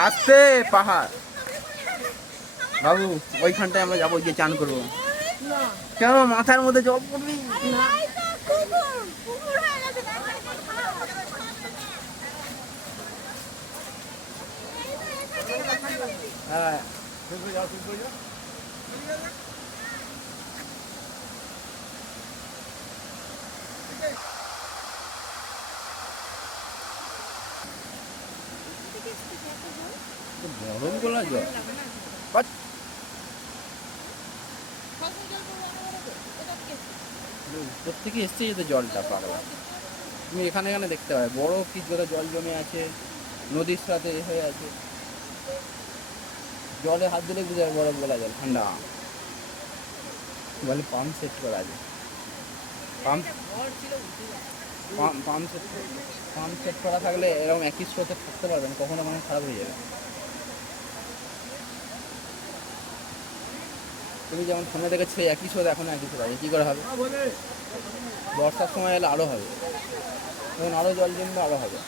আসতে পাহাড় বাবু, ওইখানটায় আমরা যাবো, গিয়ে চান করবো। কেন মাথার মধ্যে জল পড়বি? হ্যাঁ, গরম গোলা জল। উপর থেকে এসছে যেতে জলটা পাগলা। তুমি এখানে এখানে দেখতে পাবে বড় কি জল জমে আছে, নদীর সাথে হয়ে আছে। জলে হাত দিলে বুঝে যাবে বরফ গলা জল, ঠান্ডা। বলে পাম্প সেট করা আছে, pump pump set, pump set করা থাকলে এরকম একই স্রোতে থাকতে পারবেন, কখনো মানে খারাপ হয়ে যাবে। তুমি যেমন ফোনে দেখেছো একই স্রোত, এখন একই স্রোত আছে, কী করে হবে? বর্ষার সময় এলে আরও হবে, তখন আরও জল জমবে, আরও হবে।